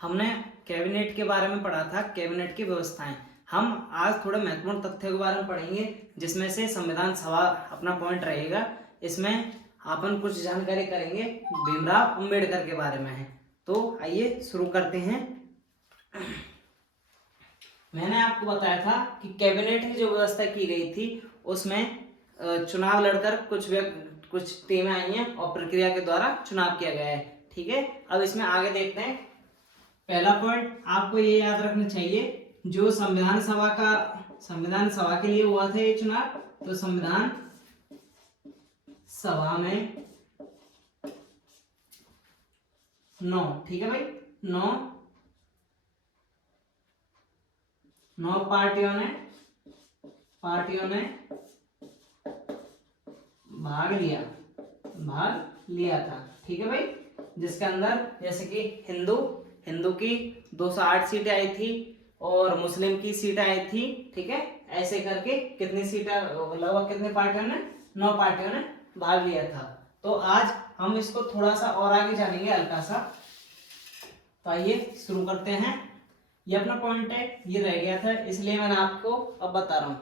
हमने कैबिनेट के बारे में पढ़ा था, कैबिनेट की व्यवस्थाएं। हम आज थोड़े महत्वपूर्ण तथ्यों के बारे में पढ़ेंगे, जिसमें से संविधान सभा अपना पॉइंट रहेगा। इसमें अपन कुछ जानकारी करेंगे भीमराव अंबेडकर के बारे में है। तो आइए शुरू करते हैं। मैंने आपको बताया था कि कैबिनेट की जो व्यवस्था की गई थी उसमें चुनाव लड़कर कुछ टीमें आई हैं और प्रक्रिया के द्वारा चुनाव किया गया है। ठीक है, अब इसमें आगे देखते हैं। पहला पॉइंट आपको ये याद रखना चाहिए, जो संविधान सभा के लिए हुआ था ये चुनाव, तो संविधान सभा में 9, ठीक है भाई, 9 पार्टियों ने भाग लिया था। ठीक है भाई, जिसके अंदर जैसे कि हिंदू की 208 सीटें आई थी और मुस्लिम की सीटें आई थी। ठीक है, ऐसे करके कितनी सीटें, लगभग कितनी पार्टियों ने, 9 पार्टियों ने भाग लिया था। तो आज हम इसको थोड़ा सा और आगे जानेंगे, हल्का सा। तो आइए शुरू करते हैं। ये अपना पॉइंट है, ये रह गया था, इसलिए मैंने आपको अब बता रहा हूं।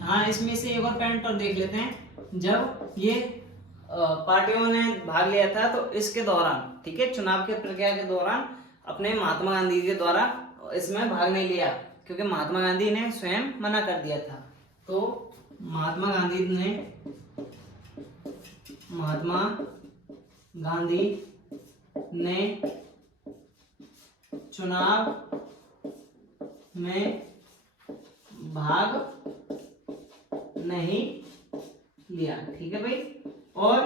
हाँ, इसमें से एक और पॉइंट और देख लेते हैं। जब ये पार्टियों ने भाग लिया था तो इसके दौरान, ठीक है, चुनाव की प्रक्रिया के दौरान अपने महात्मा गांधी के द्वारा इसमें भाग नहीं लिया, क्योंकि महात्मा गांधी ने स्वयं मना कर दिया था। तो महात्मा गांधी ने चुनाव में भाग नहीं लिया। ठीक है भाई, और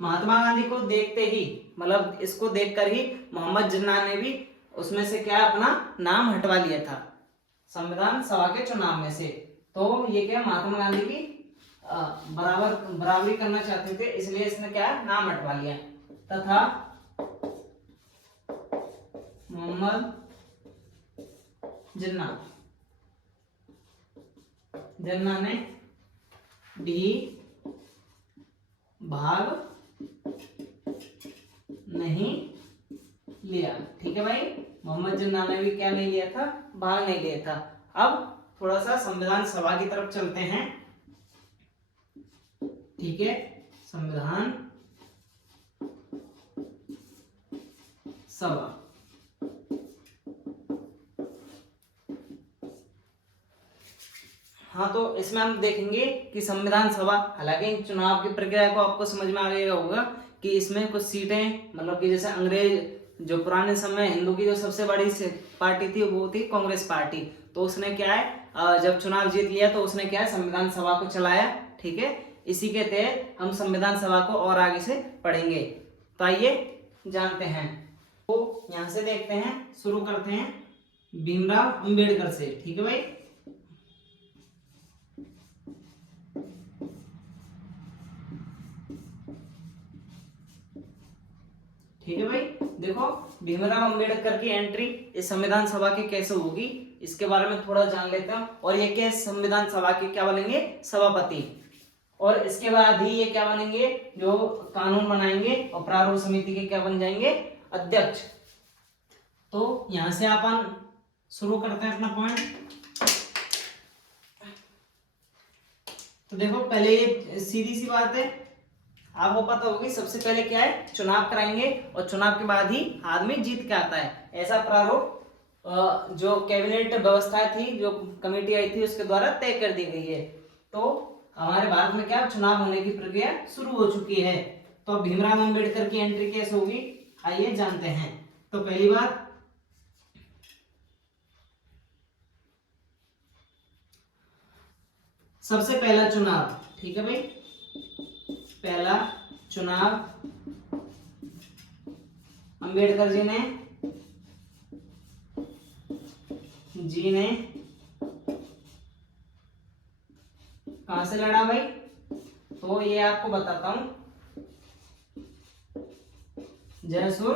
महात्मा गांधी को देखते ही, मतलब इसको देखकर ही मोहम्मद जिन्ना ने भी उसमें से क्या अपना नाम हटवा लिया था संविधान सभा के चुनाव में से। तो ये क्या, महात्मा गांधी की बराबरी करना चाहते थे, इसलिए इसने क्या नाम हटवा लिया, तथा मोहम्मद जिन्ना ने भी भाग नहीं लिया। ठीक है भाई, मोहम्मद जिन्ना ने भी क्या नहीं लिया था, भाग नहीं लिया था। अब थोड़ा सा संविधान सभा की तरफ चलते हैं। ठीक है, संविधान सभा, हाँ, तो इसमें हम देखेंगे कि संविधान सभा, हालांकि चुनाव की प्रक्रिया को आपको समझ में आ गया होगा कि इसमें कुछ सीटें, मतलब कि जैसे अंग्रेज, जो पुराने समय हिंदू की जो सबसे बड़ी पार्टी थी वो थी कांग्रेस पार्टी, तो उसने क्या है, जब चुनाव जीत लिया तो उसने क्या है, संविधान सभा को चलाया। ठीक है, इसी के तहत हम संविधान सभा को और आगे से पढ़ेंगे। तो आइए जानते हैं। तो यहाँ से देखते हैं, शुरू करते हैं भीमराव अंबेडकर से। ठीक है भाई, ठीक है भाई, देखो भीमराव अंबेडकर की एंट्री इस संविधान सभा के कैसे होगी, इसके बारे में थोड़ा जान लेते हैं। और ये क्या, संविधान सभा के क्या बनेंगे, सभापति, और इसके बाद ही ये क्या बनेंगे, जो कानून बनाएंगे, और प्रारूप समिति के क्या बन जाएंगे, अध्यक्ष। तो यहां से अपन शुरू करते हैं अपना पॉइंट। तो देखो, पहले ये सीधी सी बात है, आपको पता होगी, सबसे पहले क्या है, चुनाव कराएंगे और चुनाव के बाद ही आदमी जीत के आता है। ऐसा प्रारूप जो कैबिनेट व्यवस्था थी, जो कमेटी आई थी, उसके द्वारा तय कर दी गई है। तो हमारे भारत में क्या, चुनाव होने की प्रक्रिया शुरू हो चुकी है। तो भीमराव अंबेडकर की एंट्री कैसे होगी, आइए जानते हैं। तो पहली बात, सबसे पहला चुनाव, ठीक है भाई, पहला चुनाव अंबेडकर जी ने कहां से लड़ा भाई, तो ये आपको बताता हूं, जयसुर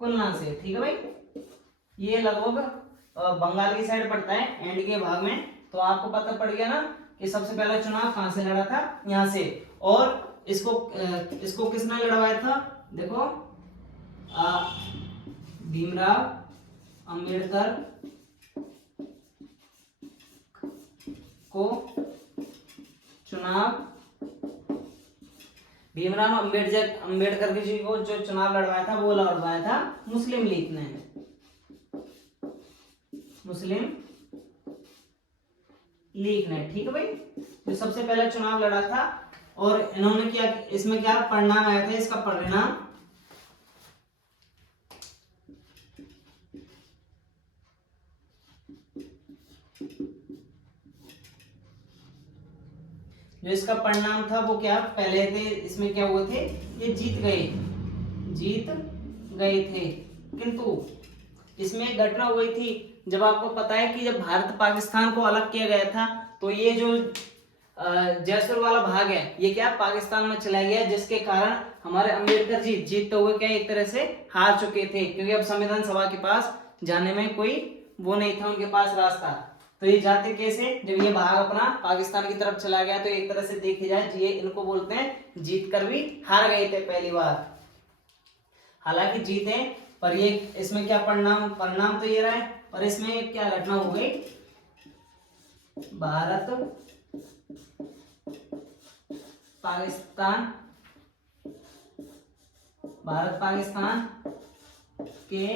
खुलना से। ठीक है भाई, ये लगभग बंगाल की साइड पड़ता है, एंड के भाग में। तो आपको पता पड़ गया ना ये सबसे पहला चुनाव कहां से लड़ा था, यहां से। और इसको किसने लड़वाया था, देखो भीमराव अंबेडकर को चुनाव, भीमराव अंबेडकर जी को जो चुनाव लड़वाया था वो लड़वाया था मुस्लिम लीग ने, मुस्लिम लीग ने, ठीक है भाई। जो सबसे पहला चुनाव लड़ा था और इन्होंने क्या, इसमें क्या परिणाम आया था, इसका परिणाम जो इसका परिणाम था वो क्या, पहले थे इसमें क्या हुए थे, ये जीत गए थे। किंतु इसमें एक घटना हुई थी, जब आपको पता है कि जब भारत पाकिस्तान को अलग किया गया था तो ये जो जैसुर वाला भाग है ये क्या पाकिस्तान में चला गया, जिसके कारण हमारे अंबेडकर जी जीतते हुए क्या एक तरह से हार चुके थे, क्योंकि अब संविधान सभा के पास जाने में कोई वो नहीं था उनके पास रास्ता। तो ये जाते कैसे, जब ये भाग अपना पाकिस्तान की तरफ चला गया, तो एक तरह से देखे जाए ये इनको बोलते हैं जीत कर भी हार गए थे पहली बार। हालांकि जीते, पर ये इसमें क्या परिणाम तो ये रहा है, और इसमें क्या घटना हो गई, भारत पाकिस्तान के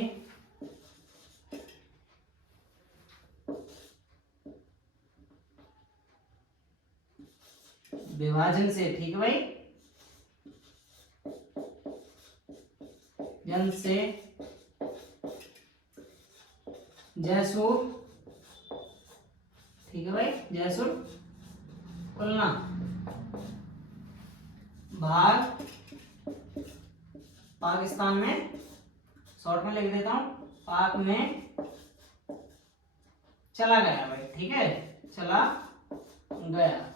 विभाजन से, ठीक है भाई, जन से जैसुर, ठीक है भाई, जैसुर खुलना भाग पाकिस्तान में, शॉर्ट में लिख देता हूं, पाक में चला गया भाई, ठीक है, चला गया।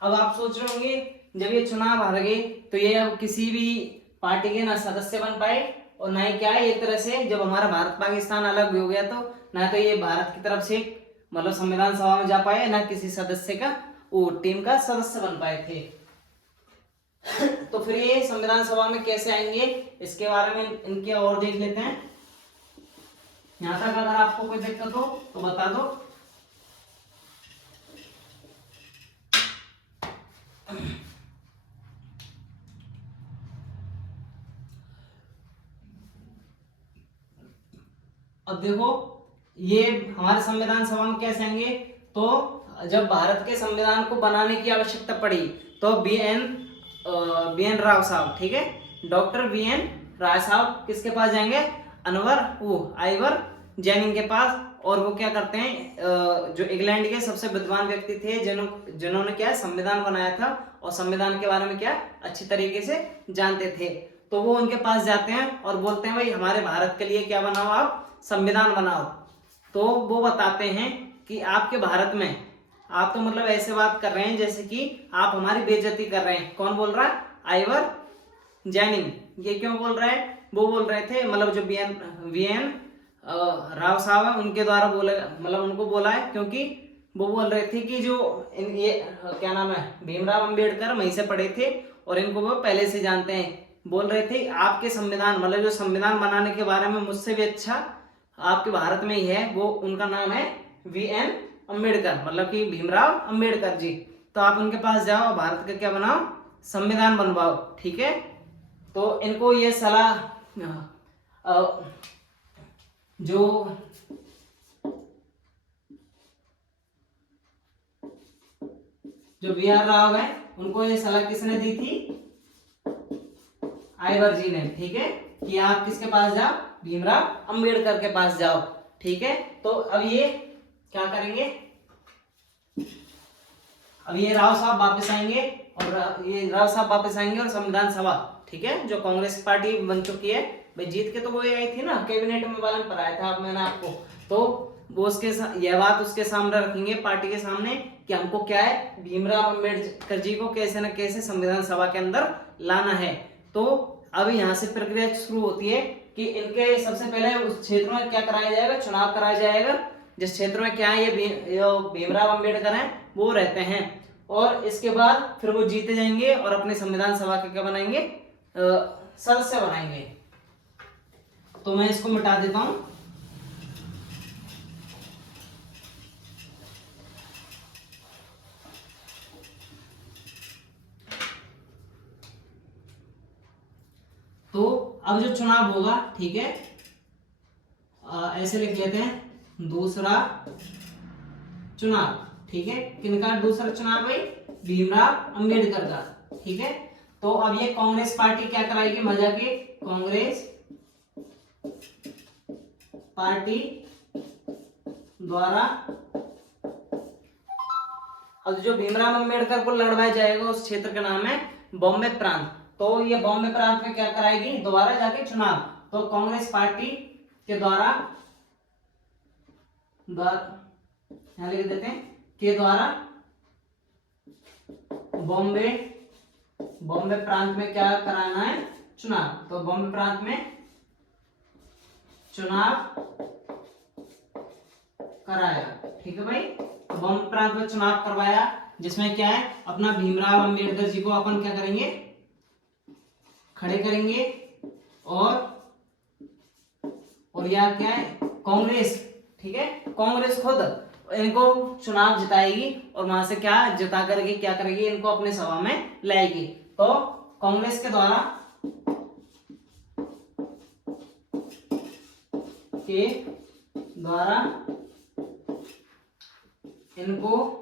अब आप सोच रहे होंगे जब ये चुनाव हार गए तो ये अब किसी भी पार्टी के ना सदस्य बन पाए और ना ही क्या है, एक तरह से जब हमारा भारत पाकिस्तान अलग हो गया तो ना तो ये भारत की तरफ से मतलब संविधान सभा में जा पाए, ना किसी सदस्य का वो टीम का सदस्य बन पाए थे। तो फिर ये संविधान सभा में कैसे आएंगे, इसके बारे में इनके और देख लेते हैं। यहां तक अगर आपको कोई दिक्कत हो तो बता दो। अब देखो ये हमारे संविधान सभा में कैसे आएंगे, तो जब भारत के संविधान को बनाने की आवश्यकता पड़ी तो बी एन राव साहब, ठीक है, डॉक्टर बी एन राव साहब किसके पास जाएंगे, आइवर जैनिंग के पास, और वो क्या करते हैं, जो इंग्लैंड के सबसे विद्वान व्यक्ति थे जिन्होंने क्या संविधान बनाया था और संविधान के बारे में क्या अच्छी तरीके से जानते थे, तो वो उनके पास जाते हैं और बोलते हैं भाई हमारे भारत के लिए क्या बनाओ, आप संविधान बनाओ। तो वो बताते हैं कि आपके भारत में आप तो मतलब ऐसे बात कर रहे हैं जैसे कि आप हमारी बेइज्जती कर रहे हैं। कौन बोल रहा है, आइवर जैनिंग। ये क्यों बोल रहा है, वो बोल रहे थे मतलब जो वी एन राव साहब है उनके द्वारा बोले, मतलब उनको बोला है, क्योंकि वो बोल रहे थे कि जो ये क्या नाम है, भीमराव अंबेडकर वहीं से पढ़े थे और इनको वो पहले से जानते हैं। बोल रहे थे आपके संविधान मतलब जो संविधान बनाने के बारे में मुझसे भी अच्छा आपके भारत में ही है, वो उनका नाम है वी एन अम्बेडकर, मतलब कि भीमराव अंबेडकर जी। तो आप उनके पास जाओ, भारत का क्या बनाओ, संविधान बनवाओ, ठीक है। तो इनको ये सलाह जो वी आर राव है उनको ये सलाह किसने दी थी, आइवर जी ने, ठीक है, कि आप किसके पास जाओ, भीमराव अंबेडकर के पास जाओ, ठीक है। तो अब ये क्या करेंगे, अब ये राव साहब वापस आएंगे और संविधान सभा, ठीक है, जो कांग्रेस पार्टी बन चुकी है भाई, जीत के तो वो आई थी ना, कैबिनेट में वालन पर आया था मैंने आपको, तो वो उसके यह बात उसके सामने रखेंगे पार्टी के सामने कि हमको क्या है, भीमराव अंबेडकर जी को कैसे न कैसे संविधान सभा के अंदर लाना है। तो अब यहाँ से प्रक्रिया शुरू होती है कि इनके सबसे पहले उस क्षेत्र में क्या कराया जाएगा, चुनाव कराया जाएगा, जिस क्षेत्र में क्या है ये भीमराव अंबेडकर हैं वो रहते हैं। और इसके बाद फिर वो जीते जाएंगे और अपने संविधान सभा के क्या बनाएंगे, सदस्य बनाएंगे। तो मैं इसको मिटा देता हूं। तो अब जो चुनाव होगा, ठीक है, ऐसे लिख लेते हैं, दूसरा चुनाव, ठीक है, किनका दूसरा चुनाव भाई, भीमराव अंबेडकर का, ठीक है। तो अब ये कांग्रेस पार्टी क्या कराएगी, मजा के कांग्रेस पार्टी द्वारा अब जो भीमराव अंबेडकर को लड़वाया जाएगा उस क्षेत्र का नाम है बॉम्बे प्रांत। तो ये बॉम्बे प्रांत में क्या कराएगी, दोबारा जाके चुनाव। तो कांग्रेस पार्टी के द्वारा यहां लिख देते हैं, के द्वारा बॉम्बे प्रांत में क्या कराना है, चुनाव। तो बॉम्बे प्रांत में चुनाव कराया, ठीक है भाई। तो बॉम्बे प्रांत में चुनाव करवाया, जिसमें क्या है, अपना भीमराव अंबेडकर जी को अपन क्या करेंगे, खड़े करेंगे। और यह क्या है, कांग्रेस, ठीक है, कांग्रेस खुद इनको चुनाव जिताएगी और वहां से क्या जिता करके क्या करेगी, इनको अपने सभा में लाएगी। तो कांग्रेस के द्वारा इनको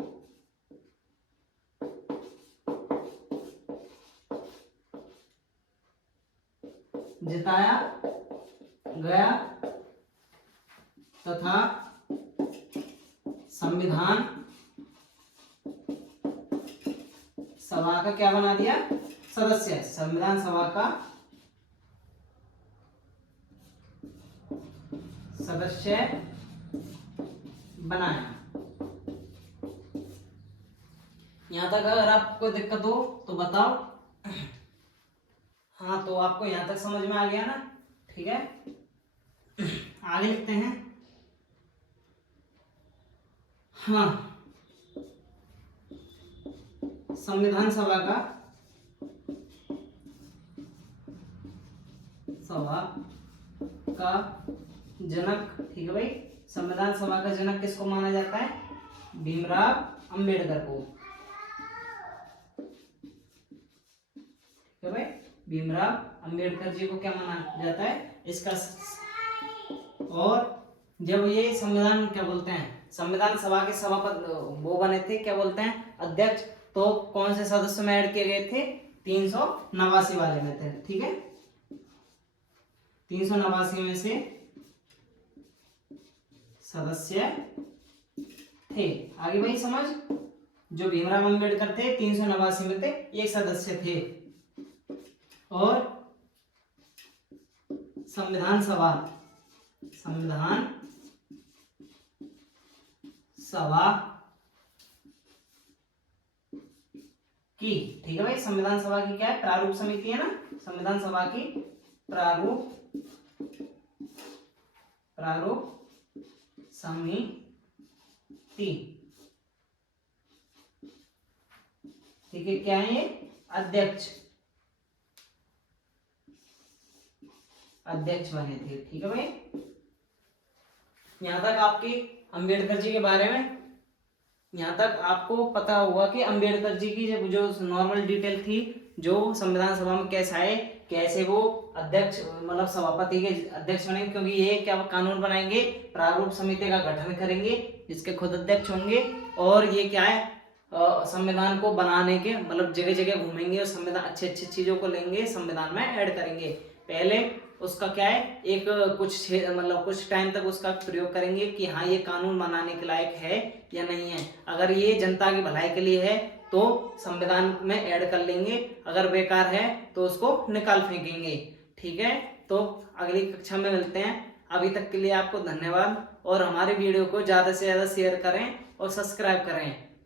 जिताया गया तथा संविधान सभा का क्या बना दिया, सदस्य, संविधान सभा का सदस्य बनाया। यहां तक अगर आपको दिक्कत हो तो बताओ। हाँ, तो आपको यहां तक समझ में आ गया ना, ठीक है। आगे लिखते हैं। हाँ, संविधान सभा का जनक, ठीक है भाई, संविधान सभा का जनक किसको माना जाता है, भीमराव अंबेडकर को, ठीक है भाई। भीमराव अंबेडकर जी को क्या माना जाता है, इसका। और जब ये संविधान क्या बोलते हैं, संविधान सभा के सभापति वो बने थे, क्या बोलते हैं, अध्यक्ष। तो कौन से सदस्य में ऐड किए गए थे, 389 वाले में थे, ठीक है, 389 में से सदस्य थे। आगे भाई समझ, जो भीमराव अंबेडकर थे 389 में थे, एक सदस्य थे। और संविधान सभा की, ठीक है भाई, संविधान सभा की क्या है, प्रारूप समिति है ना, संविधान सभा की प्रारूप समिति, ठीक है, क्या है ये, अध्यक्ष बने थे, ठीक है भाई। यहां तक आपकी अंबेडकर जी के बारे में, यहां तक आपको पता होगा कि अंबेडकर जी की जो नॉर्मल डिटेल थी, जो संविधान सभा में कैसे आए, कैसे वो अध्यक्ष मतलब सभापति के अध्यक्ष बनेंगे, क्योंकि ये क्या कानून बनाएंगे, प्रारूप समिति का गठन करेंगे, जिसके खुद अध्यक्ष होंगे। और ये क्या है, संविधान को बनाने के मतलब जगह जगह घूमेंगे और संविधान अच्छी अच्छी चीजों को लेंगे, संविधान में ऐड करेंगे। पहले उसका क्या है, एक कुछ टाइम तक उसका प्रयोग करेंगे कि हाँ ये कानून बनाने के लायक है या नहीं है। अगर ये जनता की भलाई के लिए है तो संविधान में ऐड कर लेंगे, अगर बेकार है तो उसको निकाल फेंकेंगे, ठीक है। तो अगली कक्षा में मिलते हैं। अभी तक के लिए आपको धन्यवाद, और हमारे वीडियो को ज़्यादा से ज़्यादा शेयर करें और सब्सक्राइब करें।